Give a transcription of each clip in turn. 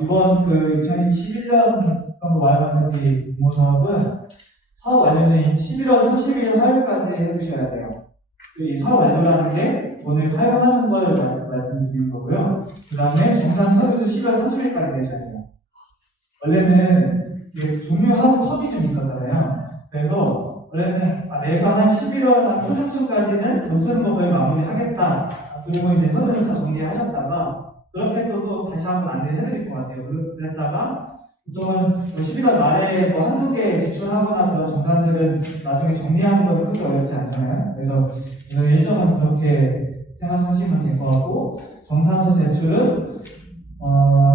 이번 그 2021년 와이어먼트 공모 사업은 사업 완료는 11월 30일 화요일까지 해주셔야 돼요. 이 사업 완료라는 게 돈을 사용하는 걸 말씀드리는 거고요. 그 다음에 정산 서류도 11월 30일까지 내셔야 돼요. 원래는 이게 종료하는 텀이 좀 있었잖아요. 그래서 원래는 내가 한 11월 초중순까지는 돈 쓰는 거 거의 마무리하겠다. 그리고 이제 서류를 다 정리하셨다가 그렇게 또 다시 한번 안내해드릴 것 같아요. 그랬다가 보통은 11월 말에 뭐 한두 개 제출하거나 그런 정산들은 나중에 정리하는 건 크게 어렵지 않잖아요. 그래서 일정은 그렇게 생각하시면 될 것 같고, 정산서 제출은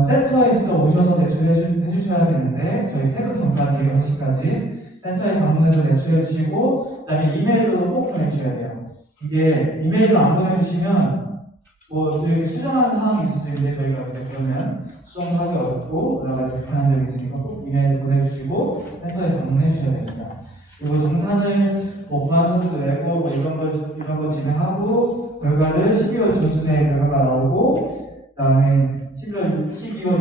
센터에 직접 오셔서 제출해 주셔야 되는데, 저희 퇴근 전까지 6시까지 센터에 방문해서 제출해 주시고, 그 다음에 이메일로도 꼭 보내주셔야 돼요. 이게 이메일로 안 보내주시면 뭐 저희가 수정하는 사항이 있을 수 있는데 저희가 그러면 수정하기 어렵고 여러 가지 불편한 점이 있으니까 꼭 이메일 보내주시고 센터에 방문해 주셔야 됩니다. 그리고 정산을 뭐 보안서류도 내고 뭐 이런 거 진행하고 결과를 12월 중순에 결과가 나오고 그다음에 12월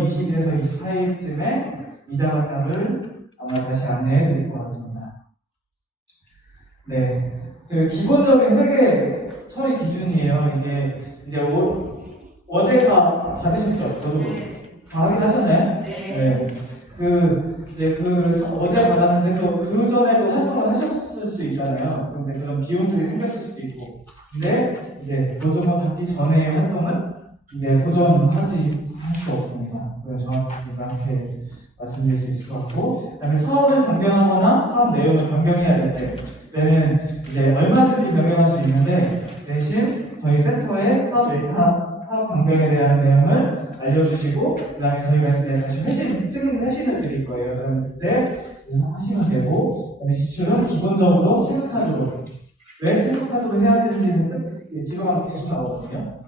20일에서 24일쯤에 이자 발표를 아마 다시 안내해 드릴 것 같습니다. 네, 그 기본적인 회계 처리 기준이에요. 이게 이제 어제 다 받으셨죠? 다 확인하셨나요? 네. 이제 어제 받았는데 그 전에도 활동을 하셨을 수 있잖아요. 그런데 그런 비용들이 생겼을 수도 있고. 근데 이제 보조금 받기 전에 활동은 이제 보전할 수 없습니다. 그래서 정확히 이렇게 말씀드릴 수 있을 것 같고. 그다음에 사업을 변경하거나 사업 내용을 변경해야 될 때는 이제 얼마든지 변경할 수 있는데 대신 저희 센터에 사업 변경에 대한 내용을 알려주시고 그 다음에 저희가 이제 다시 회신을 드릴 거예요. 그럼 그때 하시면 되고, 그다음에 지출은 기본적으로 체크카드로. 왜 체크카드로 해야 되는지는 뒤로 계속 나오거든요.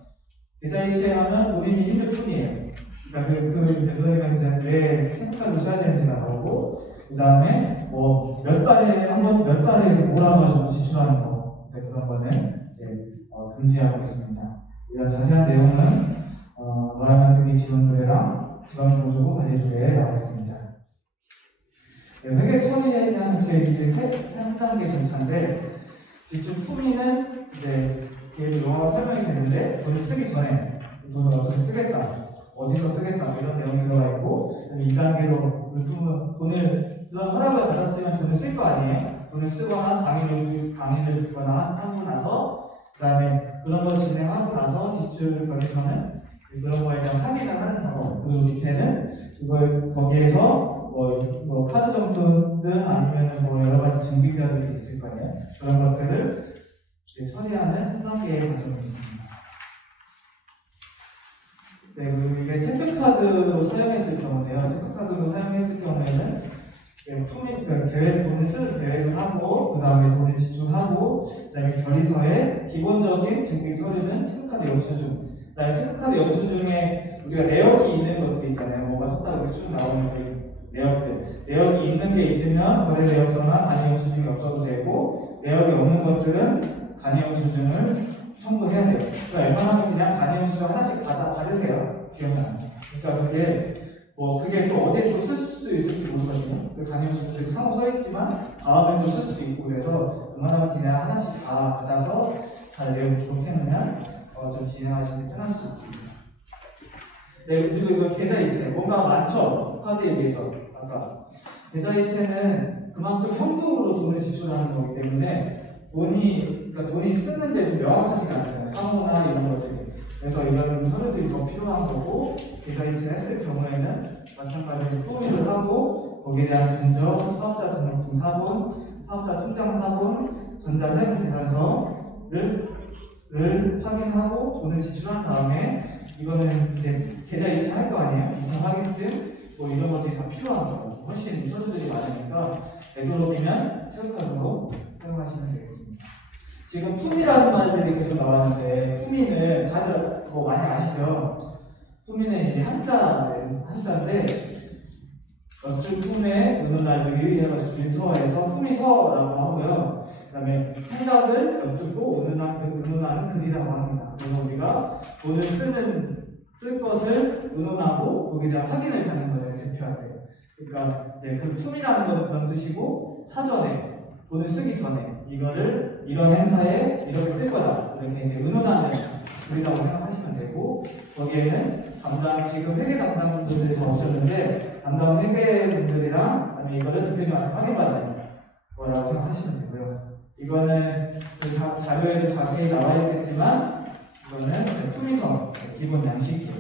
계좌이체 하면 본인이 핸드폰이에요. 그러니까 저희가 이제 왜 체크카드로 써야 되는지가 나오고, 그 다음에 뭐 몇 달에 몰아가지고 지출하는 거, 그런 거는 이제 금지하고 있습니다. 이런 자세한 내용은 와이어먼트 지원 조례랑 지원 보조금 관리 조례에 나와 있습니다. 네, 회계 처리에 대한 이제 3단계 절차인데, 지출 품위는 이제 용어가 설명이 되는데 돈을 쓰기 전에 돈을 어떻게 쓰겠다, 어디서 쓰겠다 이런 내용이 들어가 있고, 2단계로 돈을 그런 허락을 받았으면 돈을 쓸 거 아니에요. 돈을 쓰거나 강의를 듣거나 하고 나서 그 다음에 그런 걸 진행하고 나서 지출 거기서는 그런 거에 대한 확인을 하는 작업. 그리고 밑에는 이걸 거기에서 뭐 카드 정도든 아니면 뭐 여러 가지 증빙자들이 있을 거예요. 그런 것들을 처리하는 3단계의 과정이 있습니다. 네, 그리고 이게 체크카드로 사용했을 경우인데요. 체크카드로 사용했을 경우에는 돈을 쓰는 계획을 하고, 그 다음에 돈을 지출하고, 그 다음에 결의서에 기본적인 증빙 서류는 체크카드 영수증. 그 다음에 체크카드 영수증에 우리가 내역이 있는 것들이 있잖아요. 뭐가 썼다고 이렇게 쭉 나오는 그 내역들. 내역이 있는 게 있으면 거래 내역서나 간이 영수증이 없어도 되고, 내역이 없는 것들은 간이 영수증을 청구해야 돼요. 그러니까 웬만하면 그냥 간이 영수증 하나씩 받으세요. 기억나요? 그러니까 그게 또 어디에 또 쓸 수 있을지 모르거든요. 그 강의실에 상호 써있지만 다음에 또 쓸 수도 있고, 그래서 웬만하면 그냥 하나씩 다 받아서 다 내용 기록해놓으면 좀 진행하시는 데 편할 수 있습니다. 네, 그리고 이거 계좌이체 뭔가 많죠? 카드에 비해서. 아까 계좌이체는 그만큼 현금으로 돈을 지출하는 거기 때문에 돈이 쓰는데 좀 명확하지가 않잖아요. 상호나 이런 것들이. 그래서 이런 서류들이 더 필요한 거고, 계좌이체를 했을 경우에는 마찬가지로 토의를 하고 거기에 대한 근저, 사업자 등록증 사본, 사업자 통장 사본, 전자세금 계산서를 확인하고 돈을 지출한 다음에 이거는 이제 계좌이체 할 거 아니에요? 이차 확인증 뭐 이런 것들이 다 필요한 거고, 훨씬 서류들이 많으니까 되도록이면 체크카드로 사용하시면 되겠습니다. 지금 품이라는 말들이 계속 나왔는데, 품이는 다들 뭐 많이 아시죠? 품이는 이제 한자인데 역주 품에 오는 날들이 해가지고 질서에서 품이서라고 하고요. 그 다음에 생각을 역주고 오는 날은 글이라고 합니다. 그래서 우리가 돈을 쓰는 쓸 것을 의논하고 거기에 대한 확인을 받는 거죠, 대표한테. 그러니까 이제 그 품이라는 건 그런 뜻이고, 사전에 돈을 쓰기 전에 이거를 이런 행사에 이렇게 쓸 거다 이렇게 이제 의논하는 글이라고 생각하시면 되고, 거기에는 지금 회계 담당분들이 다 오셨는데 담당 회계분들이랑 그다음에 이거를 대표님한테 확인받는 거라고 생각하시면 되고요. 이거는 그 자료에도 자세히 나와 있겠지만 이거는 품위성 기본 양식이에요.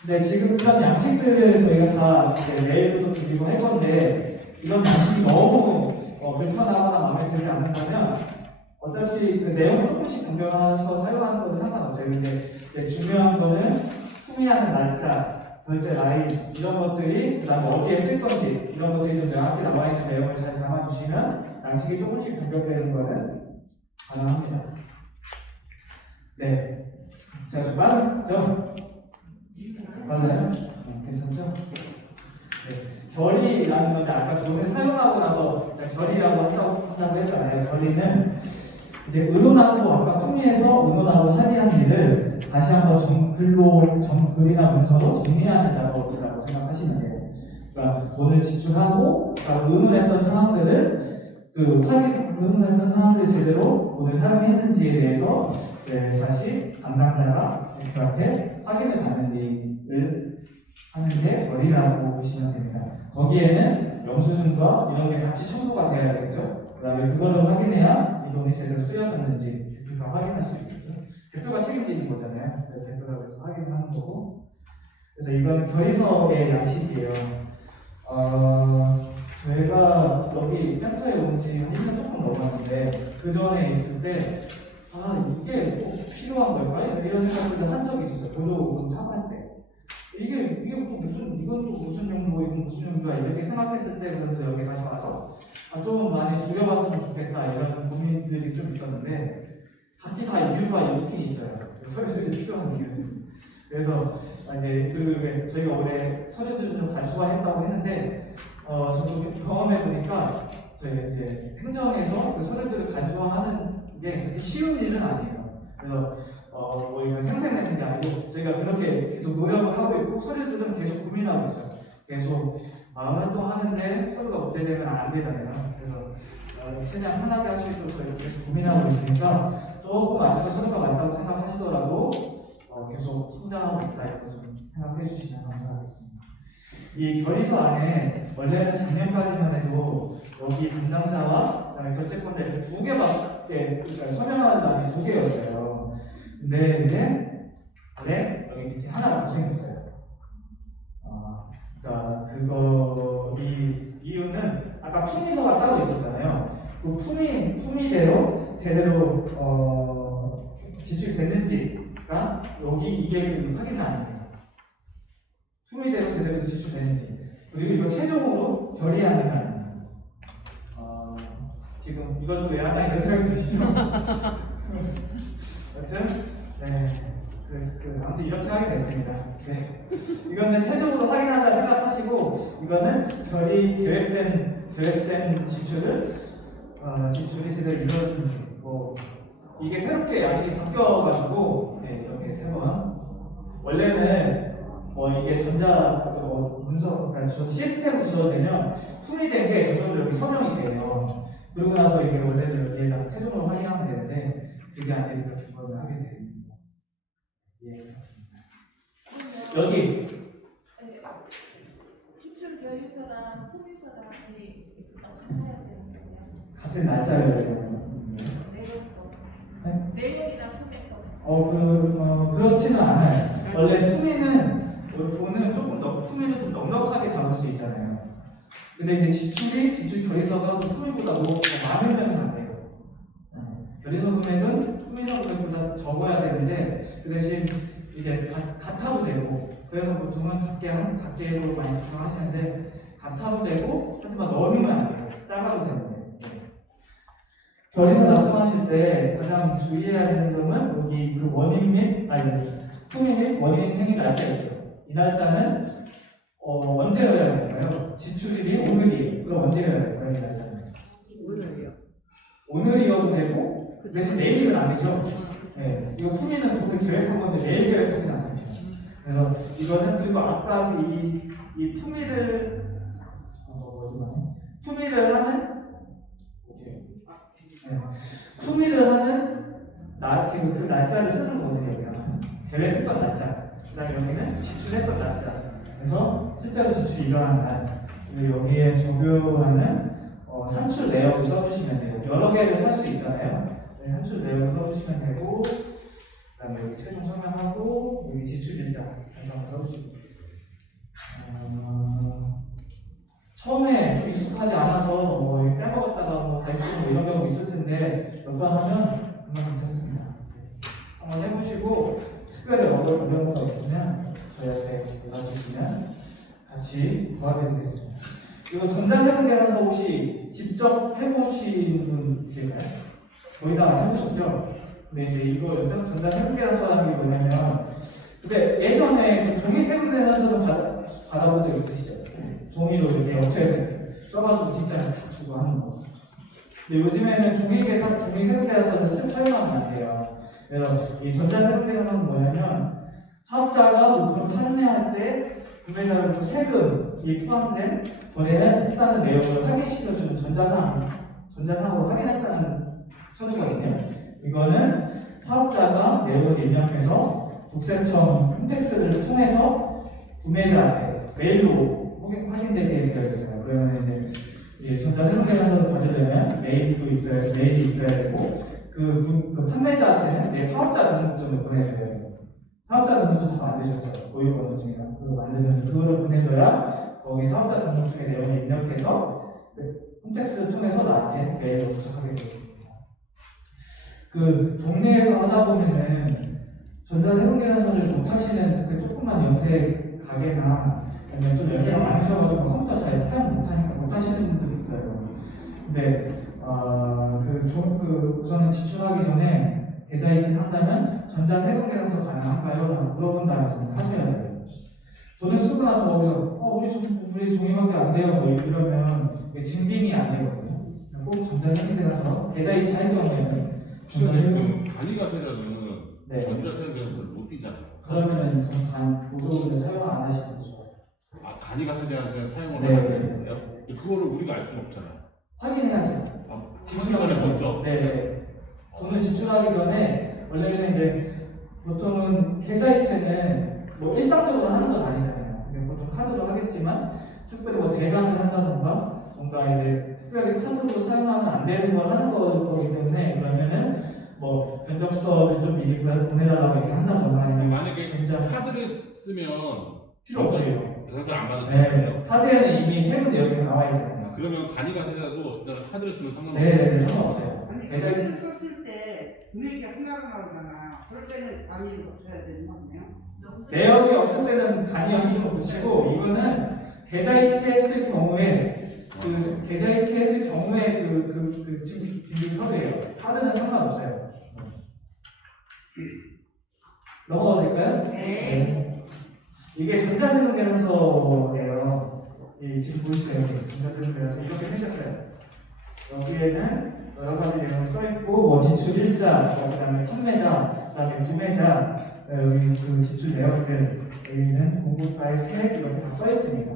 근데 지금 이런 양식들을 저희가 다 메일로도 드리고 할 건데, 이런 양식이 너무 불편하거나 마음에 들지 않는다면 어차피 그 내용 조금씩 변경해서 사용하는 것도 상관없어요. 근데 중요한 거는 품위하는 날짜, 결제 라인 이런 것들이, 그다음에 어디에 쓸 건지 이런 것들이 좀 명확히 나와 있는 내용을 잘 담아주시면 양식이 조금씩 변경되는 거는 가능합니다. 네, 자, 좀 맞죠? 맞나요? 괜찮죠? 네. 결의라는 건데, 아까 돈을 사용하고 나서 결의라고 한다고 했잖아요. 결의는 이제 의논하고, 아까 품위에서 의논하고 합의한 일을 다시 한번 글이나 문서로 정리하는 작업이라고 생각하시면 돼요. 그러니까 돈을 지출하고, 의논했던 상황들을 의논했던 상황들 제대로 돈을 사용했는지에 대해서 다시 담당자가 대표한테 확인을 받는 일을 하는 게 결의라고 보시면 됩니다. 거기에는 영수증과 이런 게 같이 첨부가 돼야 되겠죠. 그 다음에 그거를 확인해야 이 돈이 제대로 쓰여졌는지 대표가 확인할 수 있겠죠. 대표가 책임지는 거잖아요. 그래서 대표가 그래서 확인하는 거고. 그래서 이건 결의서의 양식이에요. 저희가 여기 센터에 온 지 한 1년 조금 넘었는데, 그 전에 있을 때 이게 꼭 필요한 걸까요? 이런 생각들을 한 적이 있었어요. 보조금 참할 때. 이건 또 무슨 용도, 이건 무슨 용도야, 이렇게 생각했을 때, 그래서 여기 다시 와서 좀 많이 줄여봤으면 좋겠다 이런 고민들이 좀 있었는데, 각기 다 이유가 있긴 있어요. 서류들이 필요한 이유들. 그래서 이제 저희가 올해 서류들을 좀 간소화했다고 했는데, 저도 경험해 보니까 이제 행정에서 그 서류들을 간소화하는 게 그렇게 쉬운 일은 아니에요. 그래서 이건 생생내는 게 아니고 저희가 그렇게 계속 노력을 하고 있고, 서류들은 계속 고민하고 있어요. 계속 활동하는데 서류가 문제되면 안 되잖아요. 그래서 최대한 편하게 할 수 있도록 저희가 계속 고민하고 있으니까, 조금 아직도 서류가 많다고 생각하시더라도 계속 성장하고 있다 이렇게 좀 생각해 주시면 감사하겠습니다. 이 결의서 안에 원래는 작년까지만 해도 여기 담당자와 그다음에 결제권자 이렇게 두 개밖에, 그러니까 서명하는欄이 두 개였어요. 근데 이제 여기 밑에 하나가 더 생겼어요. 그러니까 이 이유는 아까 품위서가 따로 있었잖아요. 그 품위대로 제대로 지출됐는지가 이게 그 확인이 아니에요. 품위대로 제대로 지출됐는지, 그리고 이거 최종으로 결의하는 게 아니에요. 지금 이것도 왜 하나 이런 생각이 드시죠? 여튼 아무튼 이렇게 하게 됐습니다. 네. 이거는 최종으로 확인한다 생각하시고, 이거는 계획된 지출이 제대로 이런 이게 새롭게 양식이 바뀌어가지고 이렇게 세 번. 원래는 이게 문서, 그러니까 시스템으로 주셔도 되면 품위된 게 저절로 여기 서명이 돼요. 그러고 나서 이게 원래는 여기에다가 최종으로 확인하면 되는데, 그게 안 되니까 두 번을 하게 됩니다. 여기 지출 결의서랑 품위서랑 같아야 되는 거예요. 같은 날짜예요. 내용이나 품위서. 그렇지는 않아요. 원래 돈은 조금 품위를 좀 넉넉하게 잡을 수 있잖아요. 근데 이제 지출 결의서가 품위보다 더 많으면 안 돼요. 결의서 금액은 품위서 금액보다 적어야 되는데, 그 대신 이제 같아도 되고, 그래서 보통은 각계로 많이 구성하시는데, 같아도 되고, 하지만 넣으면 안 돼요. 작아도 되는데. 결의서 작성하실 때 가장 주의해야 되는 점은 여기 그 품위 및 원인 행위 날짜 있죠. 이 날짜는 언제 넣어야 될까요? 지출일이 오늘이에요. 그럼 언제 넣어야 될까요? 이 날짜는? 오늘이요. 오늘이어도 되고, 대신 내일은 안 되죠. 네. 이거 품위는 돈을 계획한 건데 내일 계획하진 않습니다. 그래서 이거는 그리고 아까 이 품위를 하는 품위를 하는 그 날짜를 쓰는 거거든요. 여기가 계획했던 날짜, 그다음에 여기는 지출했던 날짜. 그래서 실제로 지출이 일어난 날. 그리고 여기에 적용하는 산출 내역을 써주시면 돼요. 여러 개를 살 수 있잖아요. 네, 산출 내역을 써주시면 되고, 그다음에 여기 최종 설명하고 여기 지출 일자 다시 한번 써주시면 돼요. 처음에 좀 익숙하지 않아서 빼먹었다가 발수 이런 경우 있을 텐데 몇 번 하면 금방 괜찮습니다. 한번 해보시고 특별히 어려운 거 있으면 저희한테 연락주시면 같이 도와드리겠습니다. 이거 전자세분계산서 혹시 직접 해보신 분 있을까요? 거의 다 해보셨죠? 근데 이제 이거 전자세분계산서라는 게 뭐냐면 근데 예전에 그 종이세분계산서를 받아본 적 있으시죠? 종이로 이렇게 업체에서 써가지고 뒷장을 탁 주고 하는 거. 근데 요즘에는 종이세분계산서를 사용하면 안 돼요. 그래서 이 전자세분계산서는 뭐냐면 사업자가 물건 판매할 때 구매자로부터 세금이 포함된 거래했다는 내용을 확인시켜주는 전자상으로 확인했다는 서류거든요. 이거는 사업자가 내용을 입력해서 국세청 홈택스를 통해서 구매자한테 메일로 확인되게 되어 있어요. 그러면 이제 전자세분계산서를 받으려면 메일이 있어야 되고 그 판매자한테는 내 사업자 등록증을 보내줘야 돼요. 사업자 등록증 만드셨죠? 고유번호증이랑 그거 만드는 그거를 보내줘야 거기 사업자 등록증의 내용을 입력해서 홈택스를 통해서 나한테 메일로 도착하게 되겠습니다. 그 동네에서 하다 보면은 전자세분계산서를 못하시는 그 조그만 연세 가게나 아니면 좀 연세가 많으셔가지고 컴퓨터 잘 사용 못하니까 못하시는 분들이 있어요. 근데 우선은 지출하기 전에 계좌이체 한다면 전자세분계산서 가능할까요? 물어본 다음에 하셔야 돼요. 돈을 쓰고 나서 거기서 우리 종이밖에 안 돼요. 뭐 이러면 증빙이 안 되거든요. 꼭 전자세분계산서 계좌이체 할 경우에는 단위가 되려면 네. 전자세분계산서를 못 띄잖아요. 그러면은 보조금을 사용 안 하시는 거죠. 아, 단위가 되지 사용을 네. 하는 거예요? 그거를 우리가 알 수는 없잖아요. 확인해야죠. 지출하기 전에 먼저. 네. 돈을 지출하기 전에 원래는 이제 보통은 계좌이체는 뭐 일상적으로 하는 건 아니잖아요. 이제 보통 카드로 하겠지만 특별히 뭐 대관을 한다던가 뭔가 이제 특별히 카드로 사용하면 안 되는 걸 하는 거기 때문에 그러면은 뭐 견적서를 좀 미리 보내달라고 얘기한다던가 아니면 만약에 카드를 쓰면 필요 없죠. 그래서 안 받을 네. 거예요. 카드에는 이미 세금 내역이 나와 있잖아요. 그러면 단위가 되더라도 진짜 카드를 쓰면 상관없어요. 네, 상관없어요. 아니 카드를 썼을 때 금액이 하나로 나오잖아. 그럴 때는 단위를 붙여야 되는 거 아니에요? 내역이 없을 때는 단위 영수증을 붙이고 이거는 계좌이체했을 경우에 계좌이체했을 경우에 증빙 서류예요. 카드는 상관없어요. 넘어가도 될까요? 네. 이게 전자세분계산서예요. 지금 보이시죠? 전자세분계산서 이렇게 생겼어요. 여기에는 여러 가지 내용이 써있고, 뭐 지출 일자, 그다음에 판매자, 그다음에 구매자, 여기 그 지출 내역들, 여기는 공고가의 스택 이렇게 다 써있습니다.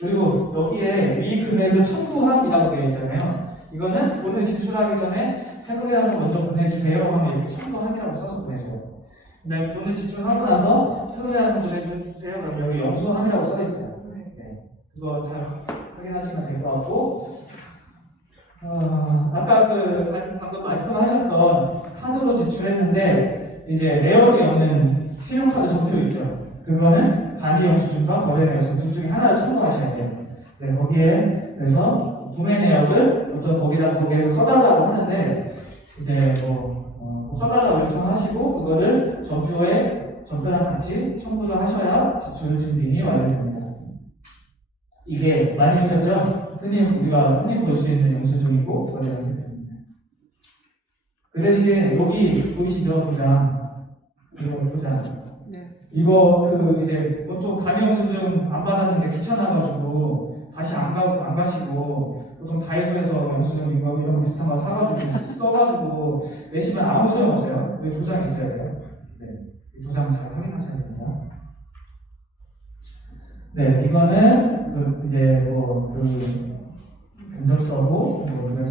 그리고 여기에 이 금액을 첨부함이라고 되어 있잖아요. 이거는 돈을 지출하기 전에 세금계산서 먼저 보내주세요 하면 이렇게 첨부함이라고 써서 보내줘요. 근데 돈을 지출하고 나서 세금계산서 보내주세요 그러면 여기 영수함이라고 써있어요. 네. 그거 잘 확인하시면 될 것 같고, 아까 방금 말씀하셨던 카드로 지출했는데 이제 내역이 없는 신용카드 적혀 있죠. 그거는 단위 영수증과 거래 내역서 둘 중에 하나를 첨부하셔야 돼요. 네, 거기에 그래서 구매 내역을 거기에서 써달라고 하는데 이제 써달라고 요청하시고 그거를 전표랑 같이 첨부를 하셔야 지출 증빙이 완료됩니다. 이게 많이 보셨죠? 흔히 볼 수 있는 영수증이고 거래 영수증입니다. 그 대신 여기 보이시죠? 도장. 이거 도장. 이거 이제 보통 간이 영수증 안 받았는데 귀찮아가지고 다시 안 가시고 보통 다이소에서 영수증 이런 거 비슷한 거 사가지고 써가지고 내시면 아무 소용 없어요. 여기 도장이 있어야 돼요. 네, 이 도장 잘 확인하셔야 됩니다. 네, 이거는 이제 견적서고 우리가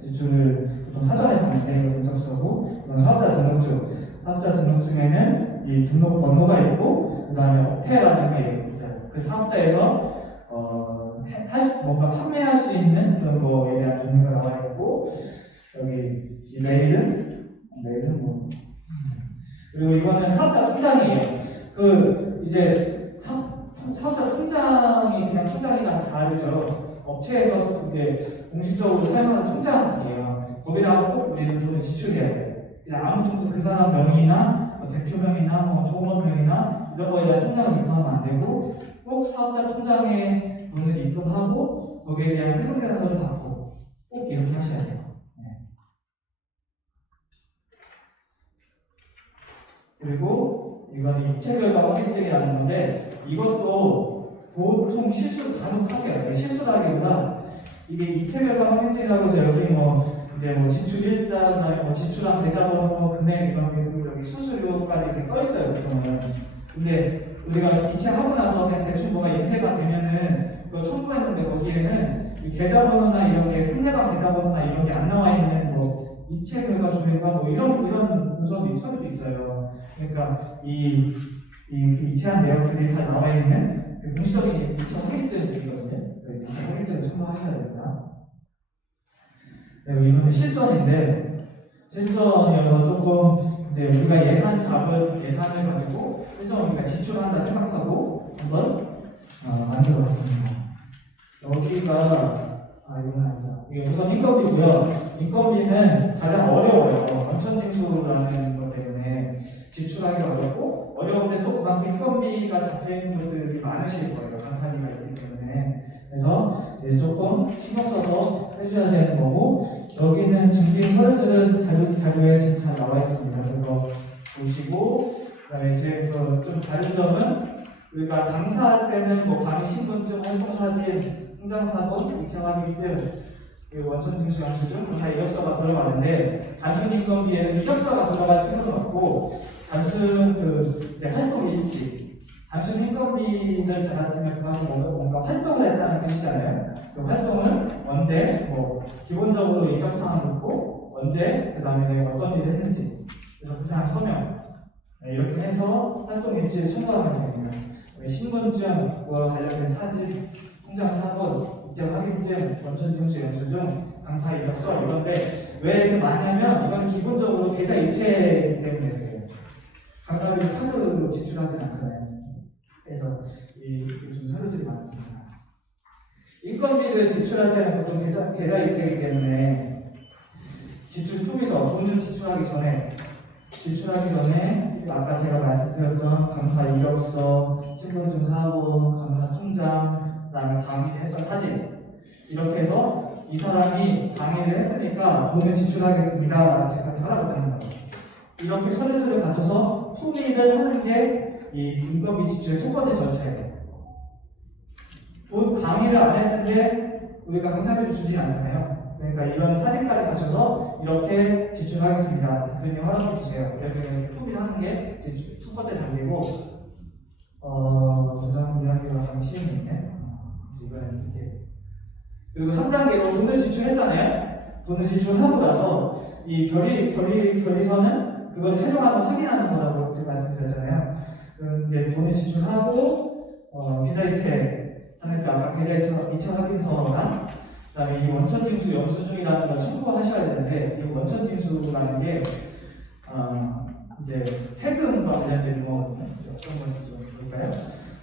지출을 보통 사전에 보는데 이거 견적서고 이건 사업자 등록증. 사업자 등록증에는 이 등록 번호가 있고 그다음에 업태라는 게 있어요. 그 사업자에서 뭔가 판매할 수 있는 그런 거에 대한 종류가 나와 있고 여기 이 메일은 그리고 이거는 사업자 통장이에요. 이제 사업자 통장이 그냥 통장이랑 다르죠. 업체에서 이제 공식적으로 사용하는 통장이에요. 거기다가 꼭 우리는 돈을 지출해야 돼요. 그냥 아무 통장 그 사람 명의나 대표명이나 종업명이나 이런 거에 대한 통장을 입금하면 안 되고 꼭 사업자 통장에 돈을 입금하고 거기에 대한 세금계산서를 받고 꼭 이렇게 하셔야 돼요. 그리고 이건 입체결과 확인증이라는 건데 이것도 보통 실수 간혹 하세요. 실수라기보다 이게 입체결과 확인증이라고 해서 여기 이제 지출 일자, 그다음에 지출한 계좌번호, 금액 이런 게 그리고 여기 수수료까지 이렇게 써 있어요 보통은. 근데 우리가 이체하고 나서 그냥 대충 뭐가 인쇄가 되면은 그거 첨부했는데 거기에는 이 계좌번호나 이런 게 상대방 계좌번호나 이런 게 안 나와 있는 이체 결과 조회가 이런 문서도 처리도 있어요. 그러니까 이 이체한 내역들이 잘 나와 있는 공식적인 이체 확인증이거든요. 이체 확인증을 첨부하셔야 됩니다. 네, 이거는 실전이어서 조금 이제 우리가 예산을 가지고 실전 우리가 지출한다 생각하고 한번 만들어봤습니다. 여기가 이건 아니다. 이게 우선 인건비고요. 인건비는 가장 어려워요. 원천징수라는 것 때문에 지출하기가 어렵고 어려운데 또 그만큼 인건비가 잡혀있는 분들이 많으실 거예요. 강사비가 있기 때문에. 그래서 조금 신경 써서 해줘야 되는 거고 여기는 증빙 서류들은 자료에 지금 잘 나와 있습니다. 그거 보시고 그다음에 이제 좀 다른 점은 우리가 강사할 때는 강의 신분증, 활동사진, 통장사본, 이체확인증, 원천징수 영수증, 강사 이력서가 들어가는데 단순 인건비에는 이력서가 들어갈 필요는 없고 단순 이제 활동 일지, 단순 인건비를 받았으면 그만큼 뭔가 활동을 했다는 뜻이잖아요. 그 활동을 언제, 기본적으로 이력사항을 넣고 언제, 그 다음에 어떤 일을 했는지, 그래서 그 사람 서명 이렇게 해서 활동 일지를 첨부하면 됩니다. 신분증과 관련된 사진, 통장 사본, 입장 확인증, 원천징수 영수증, 강사 이력서 이런데 왜 이렇게 많냐면 이건 기본적으로 계좌 이체 때문에 그래요. 강사비를 카드로 지출하지 않잖아요. 그래서 요즘 서류들이 많습니다. 인건비를 지출할 때는 보통 계좌 이체이기 때문에 지출 품위서 돈을 지출하기 전에 아까 제가 말씀드렸던 강사 이력서, 신분증 사본, 강사 통장, 그다음에 강의를 했던 사진 이렇게 해서 이 사람이 강의를 했으니까 돈을 지출하겠습니다 이렇게 하라고 하는 거예요. 이렇게 서류들을 갖춰서 품위를 하는 게 이 인건비 지출의 첫 번째 절차예요. 강의를 안 했는데 우리가 강사비를 주진 않잖아요. 그러니까 이런 사진까지 갖춰서 이렇게 지출하겠습니다. 대표님 허락해 주세요. 이렇게 품위를 하는 게 첫 번째 단계고 저장 이야기가 좀 쉬운데 이번엔 이렇게 그리고 3단계로 돈을 지출했잖아요. 돈을 지출하고 나서 이 결의서는 그걸 최종적으로 확인하는 거라고 제가 말씀드렸잖아요. 이제 돈을 지출하고 계좌이체 아까 계좌이체 확인서랑 그다음에 이 원천징수 영수증이라는 걸 첨부하셔야 되는데 이 원천징수라는 게 이제 세금과 관련된 거거든요. 어떤 건지 좀 볼까요?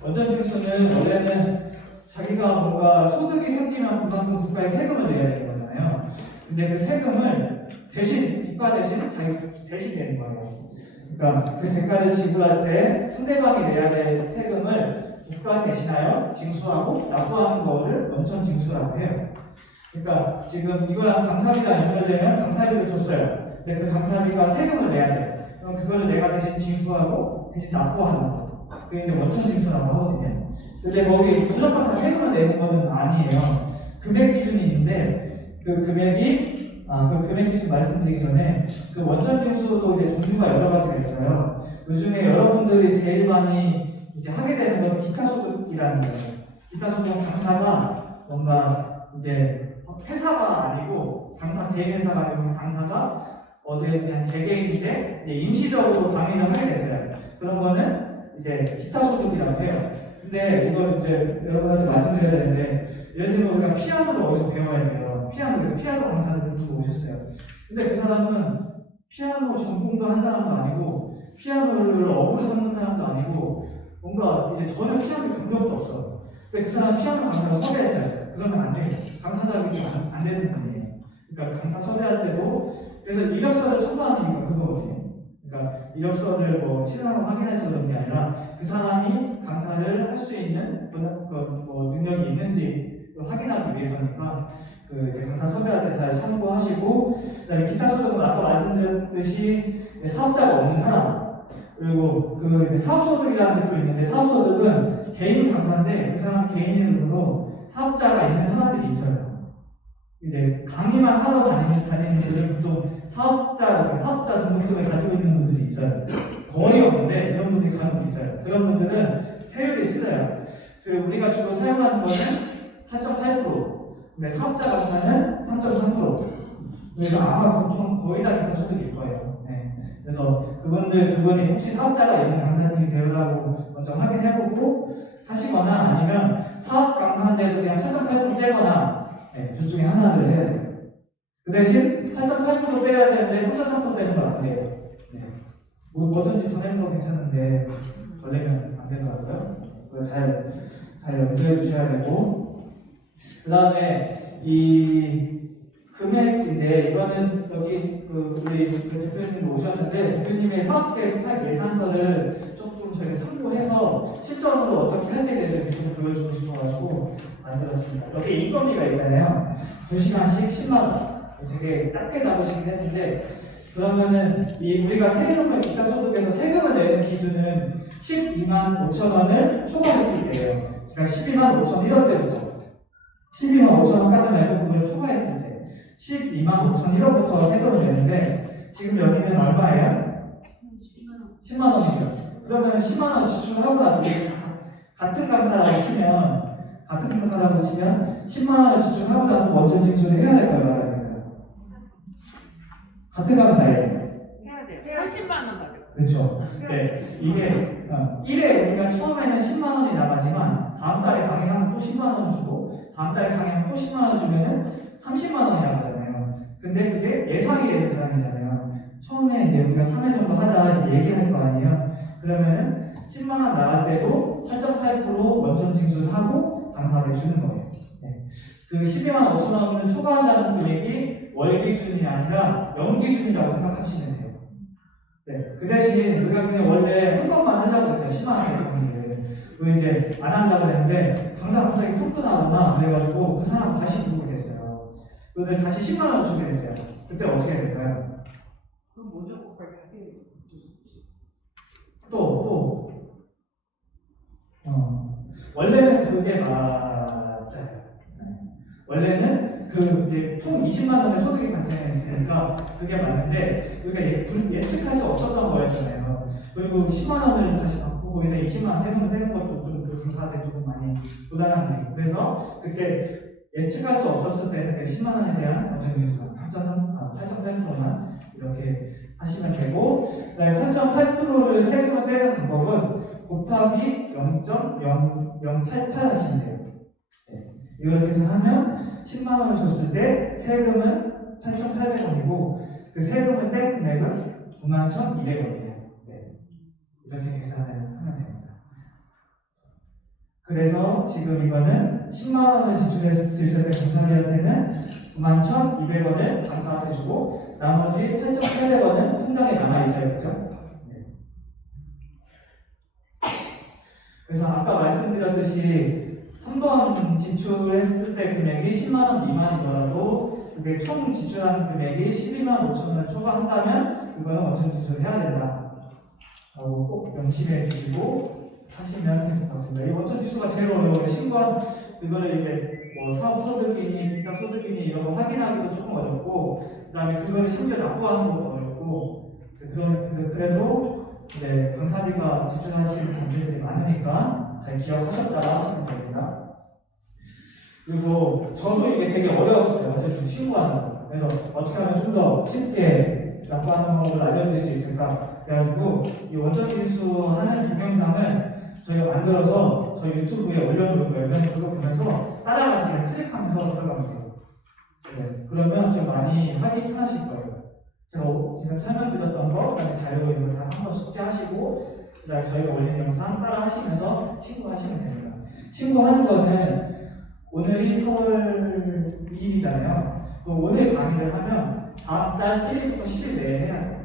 원천징수는 원래는 자기가 뭔가 소득이 생기면 그만큼 국가에 세금을 내야 되는 거잖아요. 근데 그 세금을 국가 대신 자기 대신 내는 거예요. 그러니까 그 대가를 지불할 때 상대방이 내야 될 세금을 국가 대신하여 징수하고 납부하는 거를 원천징수라고 해요. 그러니까 지금 이거랑 강사비가 연결되면 강사비를 줬어요. 근데 그 강사비가 세금을 내야 돼요. 그럼 그거를 내가 대신 징수하고 대신 납부하는 거. 그게 이제 원천징수라고 하거든요. 근데 거기 무조건 다 세금을 내는 거는 아니에요. 금액 기준이 있는데 그 금액이 그 금액 기준 말씀드리기 전에 그 원천징수도 이제 종류가 여러 가지가 있어요. 그 중에 여러분들이 제일 많이 이제 하게 되는 건 기타소득이라는 거예요. 기타소득은 강사가 뭔가 이제 회사가 아니고 강사 개인 회사가 아니고 강사가 어디에서 그냥 개개인인데 이제 임시적으로 강의를 하게 됐어요. 그런 거는 이제 기타소득이라고 해요. 근데 이걸 이제 여러분한테 말씀드려야 되는데 예를 들면 우리가 피아노를 어디서 배워야 돼요. 피아노에서 피아노 강사를 듣고 오셨어요. 근데 그 사람은 피아노 전공도 한 사람도 아니고 피아노를 업으로 삼는 사람도 아니고 뭔가 이제 전혀 피아노 경력도 없어. 근데 그 사람 피아노 강사를 섭외했어요. 그러면 안 돼요. 강사 자격이 안 되는 분이에요. 그러니까 강사 섭외할 때도 그래서 이력서를 첨부하는 이유가 그거거든요. 그러니까 이력서를 뭐 실행하고 확인해서 그런 게 아니라 그 사람이 강사를 할 수 있는 뭐 능력이 있는지 확인하기 위해서니까 그 이제 강사 섭외할 때 잘 참고하시고, 그다음에 기타 소득은 아까 말씀드렸듯이 사업자가 없는 사람, 그리고 그 이제 사업소득이라는 것도 있는데 사업소득은 개인 강사인데 그 사람 개인으로 사업자가 있는 사람들이 있어요. 이제 강의만 하러 다니는 분들은 보통 사업자 등록증을 가지고 있는 분들이 있어요. 거의 없는데 이런 분들이 간혹 있어요. 그런 분들은 세율이 틀려요. 그리고 우리가 주로 사용하는 거는 8.8%, 근데 사업자 강사는 3.3%. 그래서 아마 보통 거의 다 기타 소득일 거예요. 네. 그래서 그분이 혹시 사업자가 있는 강사님이세요라고 먼저 확인해보고 하시거나 아니면 사업 강사인데도 그냥 8.8% 떼거나 네, 둘 중에 하나를 해야 돼요. 그 대신 8.8% 빼야 되는데 3.3% 떼는 거 안 돼요. 네. 뭐든지 더 내는 건 괜찮은데 더 내면 안 되더라고요. 그래서 잘 염두해 주셔야 되고, 그 다음에 이 금액인데 이거는 여기 우리 대표님도 오셨는데 대표님의 사업 예산서를 조금 저희가 참고해서 실전으로 어떻게 할지에 대해서 좀 보여주고 싶어가지고 만들었습니다. 여기 인건비가 있잖아요. 2시간씩 10만원. 되게 작게 잡으시긴 했는데, 그러면은 우리가 세금을 기타 소득에서 세금을 내는 기준은 12만 5천 원을 초과했을 때예요. 그러니까 12만 5천 1원 때부터 12만 5천 원까지 내는 부분을 초과했을 때 12만 5천 1원부터 세금을 내는데 지금 여기는 얼마예요? 10만 원이죠. 그러면 10만 원 지출하고 나중에 같은 강사라고 치면 10만 원을 지출하고 나서 원천 징수를 해야 될 거예요, 말하는 거예요. 같은 강사예요. 해야 돼요. 30만 원 받을 그렇죠. 네, 이게 1회 우리가 처음에는 10만 원이 나가지만 다음 달에 강의하면 또 10만 원 주고 다음 달에 강의하면 또 10만 원 주면은 30만 원이 나가잖아요. 근데 그게 예상이 되는 사람이잖아요. 처음에 이제 우리가 3회 정도 하자 이렇게 얘기할 거 아니에요. 그러면은 10만 원 나갈 때도 8.8% 원천 징수를 하고 강사한테 주는 거예요. 네. 그 12만 5천 원을 초과한다는 금액이 월 기준이 아니라 연 기준이라고 생각하시면 돼요. 네. 그 대신 우리가 그냥 원래 한 번만 하려고 했어요. 10만 원짜리 강의를. 그 이제 안 한다고 했는데 강사 갑자기 푸근하구나 그래가지고 그 사람 다시 부르게 됐어요. 그래서 다시 10만 원 주게 됐어요. 그때 어떻게 될까요? 그럼 뭐죠? 거기까지 하세요. 원래는 그게 맞아요. 네. 원래는 이제 총 20만 원의 소득이 발생했으니까 그게 맞는데 우리가 예측할 수 없었던 거였잖아요. 그리고 10만 원을 다시 바꾸고 20만 원 세금을 떼는 것도 좀 그 강사한테 조금 많이 부담한 거예요. 그래서 그때 예측할 수 없었을 때는 10만 원에 대한 원천 징수가 8.8%만 이렇게 하시면 되고, 그다음에 8.8%를 세금을 떼는 방법은 곱하기 0.0088 하시면 돼요. 네. 이렇게 해서 하면 10만 원을 줬을 때 세금은 8,800원이고 그 세금을 뗀 금액은 91,200원이에요. 네. 이렇게 계산을 하면 됩니다. 그래서 지금 이거는 10만 원을 지출했을 때 강사들한테는 91,200원을 강사한테 주고 나머지 8,800원은 통장에 남아있어요. 그렇죠? 네. 그래서 아까 말씀드렸듯이 한 번 지출했을 때 금액이 10만 원 미만이더라도 그게 총 지출한 금액이 12만 5천 원을 초과한다면 이거는 원천 지출해야 된다. 라고 꼭 명심해 주시고 하시면 될 것 같습니다. 이 원천 지수가 제일 어려워요. 신고한 그거를 이제 뭐 사업 소득이니 기타 소득이니 이런 거 확인하기도 조금 어렵고, 그다음에 그거를 심지어 납부하는 것도 어렵고, 그래도 이제 강사비가 지출하시는 단체들이 많으니까 잘 기억하셨다 하시면 됩니다. 그리고 저도 이게 되게 어려웠어요. 어쨌든 신고하는 거. 그래서 어떻게 하면 좀 더 쉽게 납부하는 방법을 알려드릴 수 있을까? 그래가지고 이 원천 기수 하는 동영상을 저희가 만들어서 저희 유튜브에 올려놓을 거예요. 그래서 그거 보면서 따라가서 그냥 클릭하면서 들어가면 돼요. 네. 그러면 좀 많이 하기 편하실 거예요. 제가 지금 설명드렸던 거, 그다음에 자료 이런 거 잘 한번 숙지하시고, 그다음에 저희가 올린 영상 따라하시면서 신고하시면 됩니다. 신고하는 거는 오늘이 4월 2일이잖아요. 오늘 강의를 하면 다음 달 1일부터 10일 내에 해야 돼요.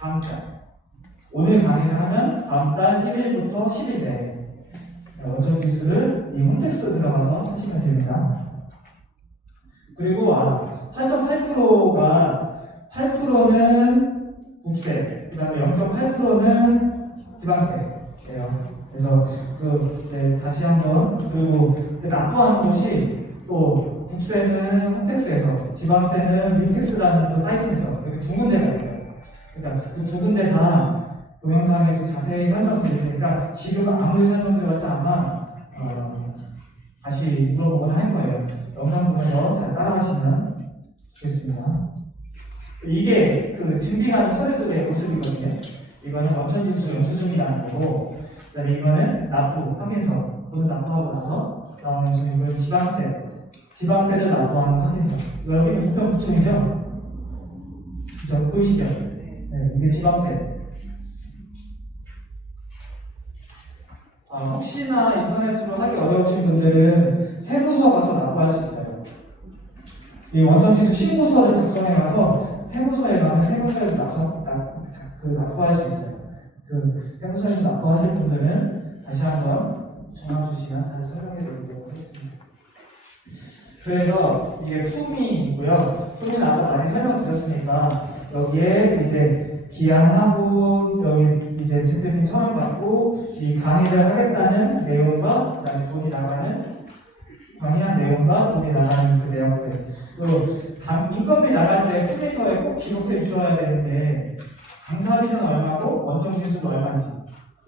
다음 달. 오늘 강의를 하면 다음 달 1일부터 10일 내에 원천 지수를 이 홈택스 들어가서 하시면 됩니다. 그리고 8.8%가 8%는 국세, 그 다음에 0.8%는 지방세예요. 그래서 다시 한번 그리고 납부하는 곳이 또 국세는 홈택스에서, 지방세는 유택스라는 또 사이트에서 이렇게 두 군데가 있어요. 그러니까 그 두 군데 다 동영상에 좀 자세히 설명드릴 테니까 지금 아무리 설명드렸지 않아 다시 물어보거나 할 거예요. 영상 보면서 잘 따라하시면 좋겠습니다. 이게 그 준비한 서류들의 모습이거든요. 이거는 원천지수 영수증이라는 거고, 그다음에 이거는 납부 확인서, 돈을 납부하고 나서 나오는 이거는 지방세를 납부하는 확인서. 여기는 부평구청이죠? 그죠? 보이시죠? 네, 이게 지방세. 혹시나 인터넷으로 하기 어려우신 분들은 세무서 가서 납부할 수 있어요. 이 원천지수 신고서를 작성해 가서 세무서에 가면 세무서에서 납부할 수 있어요. 그 세무서에서 납부하실 분들은 다시 한번 전화 주시면 다시 설명해 드리도록 하겠습니다. 그래서 이게 품이고요. 품은 아까 많이 설명드렸으니까 여기에 이제 기한하고 여기 이제 대표님 서명 받고 이 강의를 하겠다는 내용과 그다음에 돈이 나가는 강의한 내용과 돈이 나가는 그 내용들. 또 인건비 나갈 때 품위서에 꼭 기록해 주셔야 되는데 강사비는 얼마고 원천지수는 얼마인지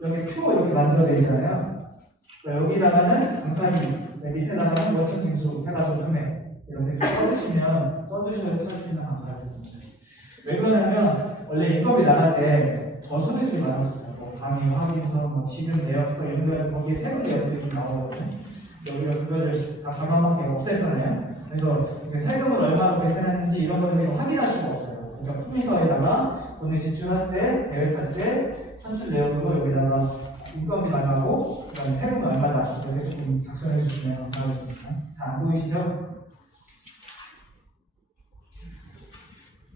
여기 표 이렇게 만들어져 있잖아요. 여기다가는 강사비, 밑에다가는 원천지수 해가지고 금액 이렇게 써주시면 감사하겠습니다. 왜 그러냐면 원래 인건비 나갈 때 더 서류들이 많았었어요. 뭐 강의 확인서, 뭐 지급 내역서 이런 거 거기에 세부 내역들이 좀 나오거든요. 우리가 그거를 다 과감하게 없앴잖아요. 그래서 세금을 얼마로 계산했는지 이런 걸 우리가 확인할 수가 없어요. 그러니까 품위서에다가 돈을 지출할 때, 계획할 때 산출 내역으로 여기다가 인건비 나가고 그다음에 세금은 얼마다 이렇게 좀 작성해 주시면 감사하겠습니다. 잘 안 보이시죠?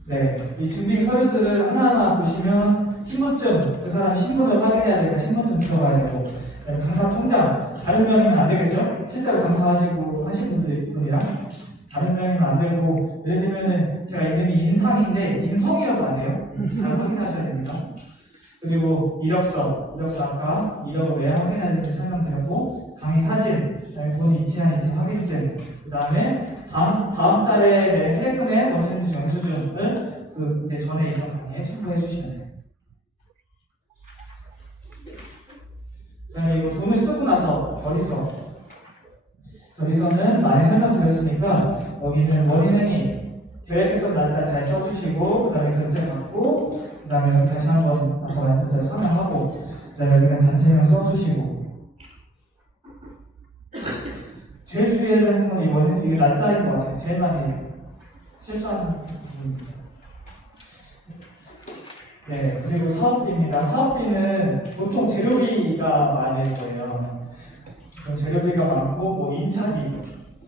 네, 이 준비 서류들을 하나하나 보시면 신분증, 그 사람 신분을 확인해야 되니까 신분증 들어가야 되고, 강사 통장, 다른 명의는 안 되겠죠? 실제로 강사하시고 하신 분들이랑 다른 명의는 안 되고, 예를 들면은 제가 이름이 인상인데 인성이라도 안 돼요. 잘 확인하셔야 됩니다. 그리고 이력서 아까 이력을 왜 확인해야 되는지 설명드렸고, 강의 사진, 그다음에 본 이체한 이체 확인증, 그 다음에 다음 달에 내 세금의 원천지수 영수증을 이제 전에 있던 강의에 첨부해 주시면 돼요. 그다음에 이거 돈을 쓰고 나서 거기서는 많이 설명드렸으니까 여기는 원인행위 계획했던 날짜 잘 써주시고, 그 다음에 결제 받고, 그 다음에 다시 한번 아까 말씀드린 설명하고, 그 다음에 여기는 단체명 써주시고. 제일 주의해야 되는 건 이게 날짜인 것 같아요. 제일 많이 실수하는 부분이 있어요. 네, 그리고 사업비입니다. 사업비는 보통 재료비가 많을 거예요. 재료비가 많고, 뭐 임차비,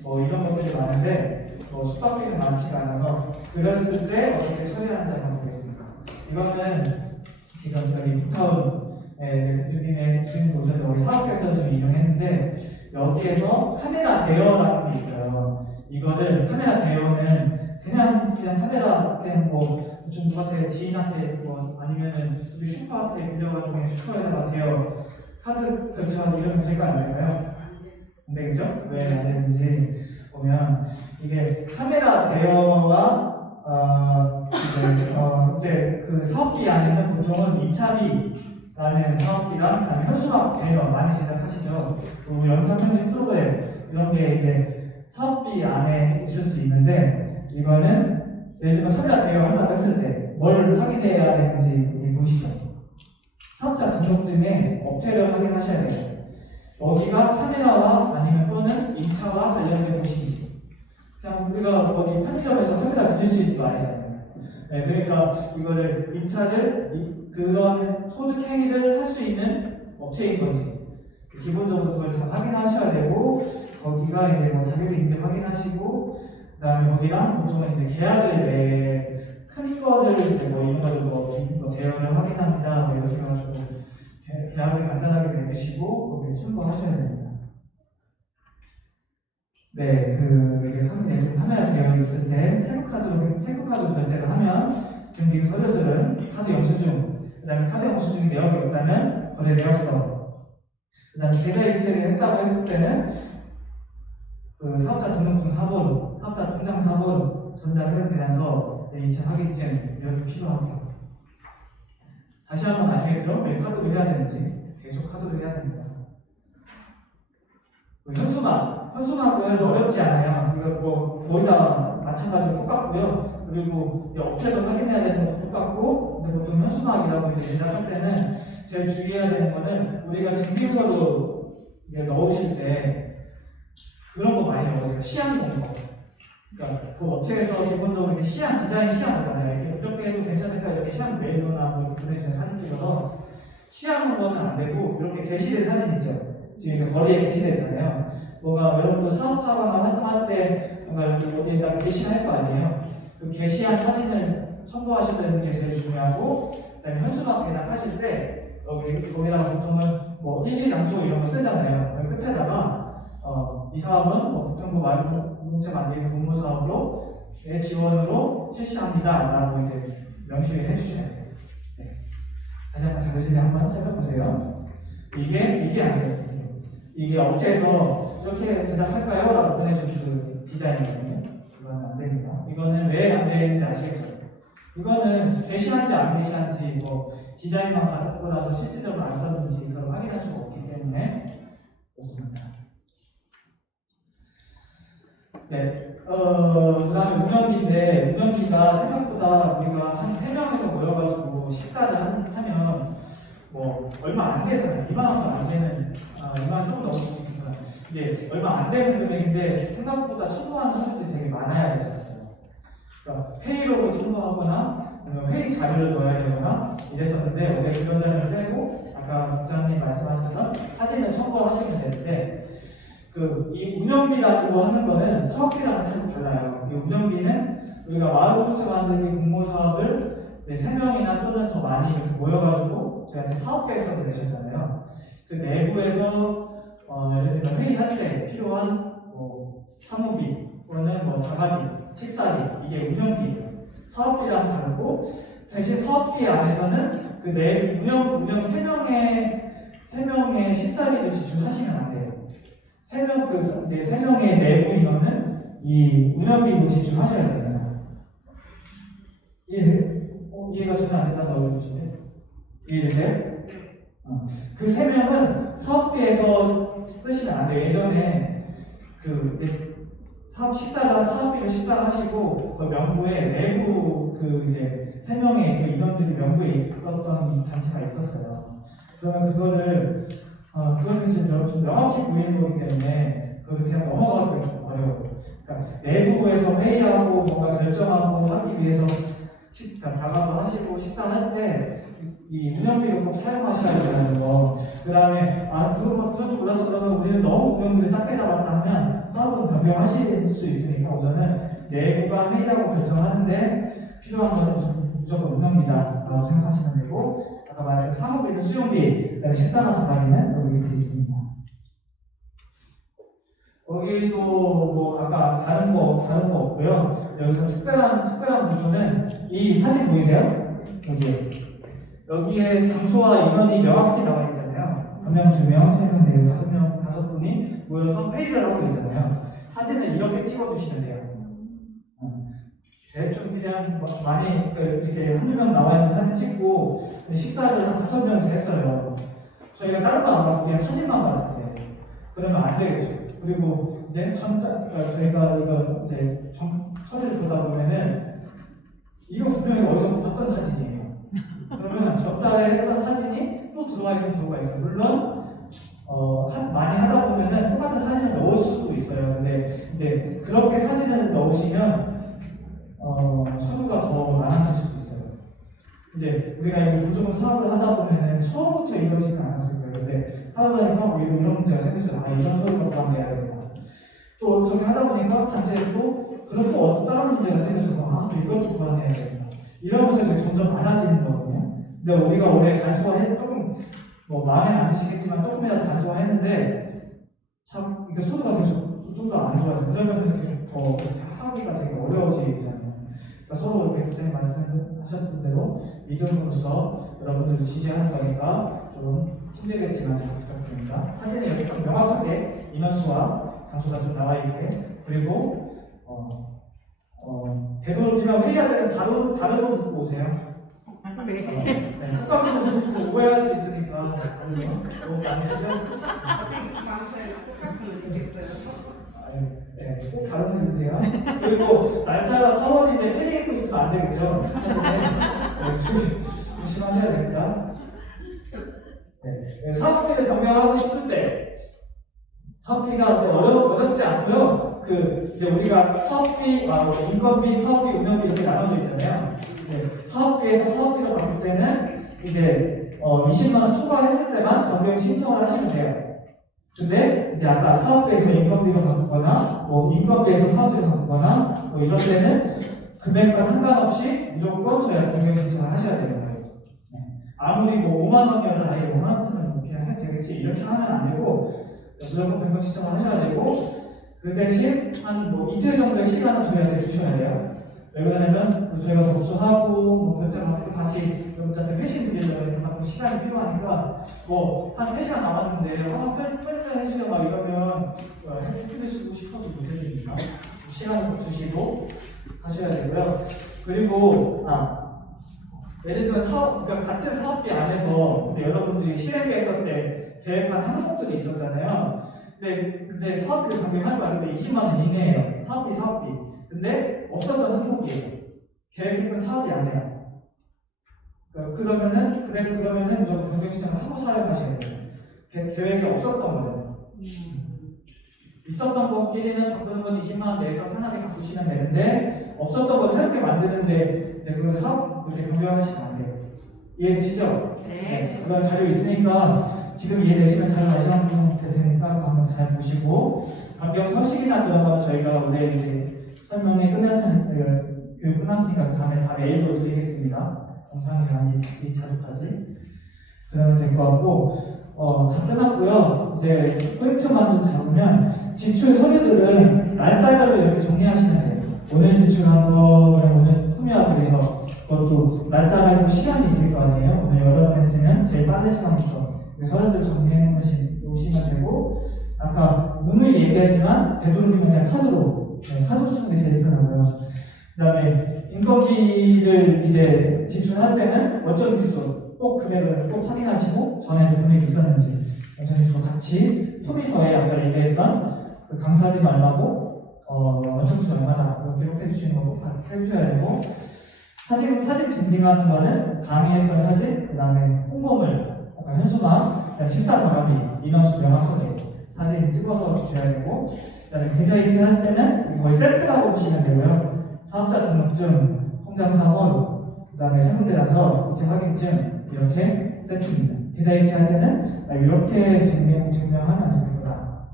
뭐 이런 것들이 많은데, 숙박비는 많지가 않아서 그랬을 때 어떻게 처리하는지 한번 보겠습니다. 이거는 지금 여기 북타운에 대표님의 주인 도전 여기 사업에서 좀 이용했는데. 여기에서 카메라 대여라는 게 있어요. 이거를 카메라 대여는 그냥 카메라 그냥 좀 누구한테 지인한테 아니면은 우리 슈퍼한테 빌려가지고 그냥 슈퍼에다가 대여 카드 결제하고 이러면 될까 안 될까요? 안 되겠죠? 왜 안 되는지 보면 이게 카메라 대여와 이제 그 사업비 안에는 보통은 2차비라는 사업비랑 그다음에 현수막 배너 많이 제작하시죠. 그리고 영상 편집 프로그램 이런 게 이제 사업비 안에 있을 수 있는데 이거는 예를 들면 소비자 대여한다고 했을 때 뭘 확인해야 되는지 여기 보이시죠? 사업자 등록증에 업체를 확인하셔야 돼요. 여기가 카메라와 아니면 또는 2차와 관련된 곳이지. 그냥 우리가 거기 편의점에서 소비자 드릴 수 있는 거 아니잖아요. 네, 그러니까 이거를 2차를 그런 소득 행위를 할 수 있는 업체인 건지 기본적으로 그걸 잘 확인하셔야 되고 거기가 이제 뭐 자격인지 확인하시고 그다음에 거기랑 보통은 이제 계약을 큰 거를 이제 뭐 이런 거를 뭐 대여를 확인합니다. 뭐 이렇게 해가지고 계약을 간단하게 맺으시고 거기에 출고하셔야 됩니다. 네, 그 이제 카메라 되어 있을 때 체크카드 결제를 하면 증빙 서류들은 카드 영수증, 그다음에 카드 영수증이 내역이 없다면 거래 내역서, 그다음에 계좌이체를 했다고 했을 때는 그 사업자 등록증 사본, 사업자 통장 사본, 전자세금계산서, 이체 확인증 이렇게 필요합니다. 다시 한번 아시겠죠? 왜 카드로 해야 되는지 계속 카드로 해야 됩니다. 현수막은 어렵지 않아요. 이거 뭐 거의 다 마찬가지로 똑같고요. 그리고 이제 업체도 확인해야 되는 것도 똑같고, 근데 보통 현수막이라고 이제 제작할 때는 제일 주의해야 되는 거는 우리가 증빙서로 이제 넣으실 때 그런 거 많이 넣으세요. 시안 넣는 거. 그러니까 그 업체에서 기본적으로 이렇게 디자인 시안 오잖아요. 이렇게 해도 괜찮을까? 이렇게 시안 메일로나 뭐 이렇게 보내주는 사진 찍어서 시안 거는 안 되고 이렇게 게시된 사진 있죠. 지금 거리에 게시됐잖아요. 뭔가 여러분도 사업하거나 활동할 때 뭔가 어디에다 게시할 거 아니에요. 그 게시한 사진을 첨부하시는 게 제일 중요하고, 그다음에 현수막 제작하실 때 거기다가 보통은 뭐 일시장소 이런 거 쓰잖아요. 여기 끝에다가 이 사업은 뭐 부평구 공동체 만들기 공모 사업으로 내 지원으로 실시합니다라고 이제 명시를 해주셔야 돼요. 네. 다시 한번 자료실에 한번 살펴보세요. 이게 아니에요. 이게 업체에서 이렇게 제작할까요? 라고 보내준 그 디자인이거든요. 이거는 안 됩니다. 이거는 왜 안 되는지 아시겠죠? 이거는 게시한지 안 게시한지 뭐 디자인만 받고 나서 실질적으로 안 썼는지 그걸 확인할 수가 없기 때문에 그렇습니다. 네. 그 다음에 운영비가 생각보다 우리가 한 3명에서 모여가지고 식사를 하면 뭐 얼마 안 되잖아요. 2만 원도 안 되는, 2만 원 좀 넘을 수 있으니까 이게 얼마 안 되는 금액인데 생각보다 첨부하는 사람들이 되게 많아야 됐었어요. 그러니까 회의록을 첨부하거나 회의 자료를 넣어야 되거나 이랬었는데 오늘 그런 자료를 빼고 아까 부장님 말씀하셨던 사진을 첨부하시면 되는데 이 운영비라고 하는 거는 사업비랑은 좀 달라요. 이 운영비는 우리가 마을 공동체 만들기 공모 사업을 3명이나 또는 더 많이 이렇게 모여가지고 저희한테 사업계획서를 내셨잖아요. 그 내부에서 예를 들면 회의할 때 필요한 뭐 사무비 또는 뭐 다가비, 식사비 이게 운영비, 사업비랑 다르고 대신 사업비 안에서는 그 운영 3명의 식사비도 지출하시면 안 돼요. 3명의 내부 인원은 이 운영비로 지출하셔야 됩니다. 이해가 전혀 안 된다고 보시면 이해되세요? 그 3명은 사업비에서 쓰시면 안 돼요. 예전에 사업비로 식사를 하시고 그 명부에 내부 이제 3명의 그 인원들이 명부에 있었던 단체가 있었어요. 그러면 그거는 좀 명확히 보이는 거기 때문에 그걸 그냥 넘어가기가 좀 어려워요. 그러니까 내부에서 회의하고 뭔가 결정하고 하기 위해서 다가도 하시고 식사할 때 이 운영비를 꼭 사용하셔야 된다는 거. 그 다음에 그런 줄 몰라서 그러면 우리는 너무 운영비를 작게 잡았다 하면 사업은 변경하실 수 있으니까 우선은 내부가 회의하고 결정하는데 필요한 것은 무조건 운영비다라고 생각하시면 되고, 아까 말한 사무비는 수용비, 그다음에 식사나 다가비는 여기 밑에 있습니다. 여기도 뭐 아까 다른 거 없고요. 여기서 특별한 부분은 이 사진 보이세요? 여기에 장소와 인원이 명확히 나와 있잖아요. 1명, 2명, 3명, 4명, 5명, 5분이 모여서 회의를 하고 있잖아요. 사진을 이렇게 찍어주시면 돼요. 대충 그냥 많이 이렇게 한두 명 나와 있는 사진 찍고 식사를 한 5명이서 했어요. 저희가 다른 거 안 받고 그냥 사진만 받는데 그러면 안 되겠죠. 그리고 이제 저희가 이거 이제 서류를 보다 보면은 이거 분명히 어디서 봤던 사진이에요. 그러면 전달에 했던 사진이 또 들어와 있는 경우가 있어요. 물론 많이 하다 보면은 똑같은 사진을 넣을 수도 있어요. 근데 이제 그렇게 사진을 넣으시면 서류가 더 많아질 수도 있어요. 이제 우리가 이 보조금 사업을 하다 보면은 처음부터 이러지는 않았을 거예요. 근데 하다 보니까 이런 문제가 생겼어요. 이런 서류가 포함돼야 되겠다. 또 그렇게 하다 보니까 단체도 그런 또 다른 문제가 생겨서 또 이것도 포함해야 되겠다. 이러면서 이제 점점 많아지는 거거든요. 근데 우리가 올해 간소화해 조금 마음에 안 드시겠지만 조금이라도 간소화했는데 참 이게 서류가 계속 좀 더 안 좋아져. 그러면 계속 더 하기가 되게 어려워지잖아요. 그러니까 서로 백쌤이 말씀하셨던 대로 리더로서 여러분들 지지하는 거니까 좀 힘들겠지만 잘 부탁드립니다. 사진에 이렇게 좀 명확하게 인원수와 장소가 좀 나와 있게 그리고 되도록이면 회의할 때는 다른 옷 입고 오세요. 똑같은 옷을 입고 오해할 수 있으니까 너무 많이 드세요. 네, 꼭 다른 데 드세요. 그리고 날짜가 4월인데 패딩 입고 있으면 안 되겠죠. 사실 조심하셔야 됩니다. 네, 사업비를 변경하고 싶을 때 사업비가 어렵지 않고요. 이제 우리가 사업비, 인건비, 사업비, 운영비 이렇게 나눠져 있잖아요. 네, 사업비에서 사업비로 바꿀 때는 이제 20만 원 초과했을 때만 변경 신청을 하시면 돼요. 근데 이제 아까 사업비에서 인건비로 바꾸거나 인건비에서 사업비로 바꾸거나 이런 때는 금액과 상관없이 무조건 저희가 변경 신청을 하셔야 되는 거예요. 네. 아무리 5만 원이라도 5만 원쯤은 그냥 해도 되겠지 이렇게 하면 안 되고 무조건 변경 신청을 하셔야 되고 그 대신 한 이틀 정도의 시간을 저희한테 주셔야 돼요. 왜 그러냐면 저희가 접수하고 결정하고 다시 여러분들한테 회신 드리려면 그만큼 시간이 필요하니까 한 3시간 남았는데 편집을 해주세요 막 이러면 해주시고 싶어도 못 해드립니다. 시간을 꼭 주시고 하셔야 되고요. 그리고 예를 들면 그러니까 같은 사업비 안에서 여러분들이 실행계획서 때 계획한 항목들이 있었잖아요. 근데 사업비를 변경한 거 아닌데 20만 원 이내예요. 사업비. 근데 없었던 항목이에요. 계획했던 사업이 아니에요. 그러면은 무조건 변경 신청을 하고 사용하셔야 돼요. 계획이 없었던 거죠. 있었던 것끼리는 바꾸는 건 20만 원 내에서 편하게 바꾸시면 되는데 없었던 걸 새롭게 만드는데 이제 그런 사업 이렇게 변경하시면 안 돼요. 이해되시죠? 네. 그런 자료 있으니까 지금 이해되시면 자료 마지막 부분 될 테니까 한번 잘 보시고 변경 서식이나 그런 건 저희가 오늘 이제 설명이 교육 끝났으니까 다음에 다 메일로 드리겠습니다. 영상이랑 이 자료까지 그러면 될 것 같고 다 끝났고요. 이제 포인트만 좀 잡으면 지출 서류들은 날짜별로 이렇게 정리하시면 돼요. 오늘 지출한 거, 오늘 품위하기 위해서 그것도 날짜 말고 시간이 있을 거 아니에요. 오늘 여러 번 했으면 제일 빠른 시간부터 서류들 정리해 놓으시면 되고 아까 누누이 얘기하지만 되도록이면 그냥 카드로 쓰는 게 제일 편하고요. 그 다음에 인건비를 이제 지출할 때는 원점 지수 꼭 금액을 꼭 확인하시고 전에도 금액이 있었는지 원점 지수 같이 토미서에 아까 얘기했던 그 강사비는 얼마고 원점 지수 얼마다 그거 기록해 주시는 거 꼭 해주셔야 되고 사진 증빙하는 거는 강의했던 사진 그 다음에 홍보물 아까 현수막 식사 과감히 인원수 명확하게 사진 찍어서 주셔야 되고 그다음에 계좌이체 할 때는 거의 세트라고 보시면 되고요. 사업자 등록증, 통장 사원, 그다음에 세금대장서, 이체 확인증 이렇게 세트입니다. 계좌이체 할 때는 이렇게 증명하면 됩니다.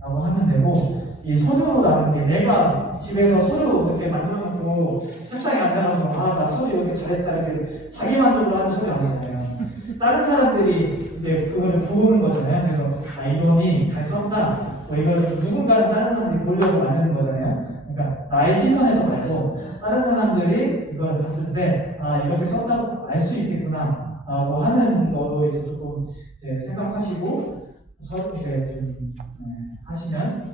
라고 하면 되고 이 서류라는 게 내가 집에서 서류 어떻게 만들어놓고 책상에 앉아서 나 서류 이렇게 잘했다 이렇게 자기 만족으로 하는 서류 아니잖아요. 다른 사람들이 이제 그거를 보는 거잖아요. 그래서 이놈이 잘 썼다. 이걸 누군가는 다른 사람들이 보려고 만드는 거잖아요. 그러니까 나의 시선에서 말고 다른 사람들이 이걸 봤을 때 이렇게 썼다고 알 수 있겠구나 하는 거로 이제 조금 이제 생각하시고 서로 이렇게 좀 하시면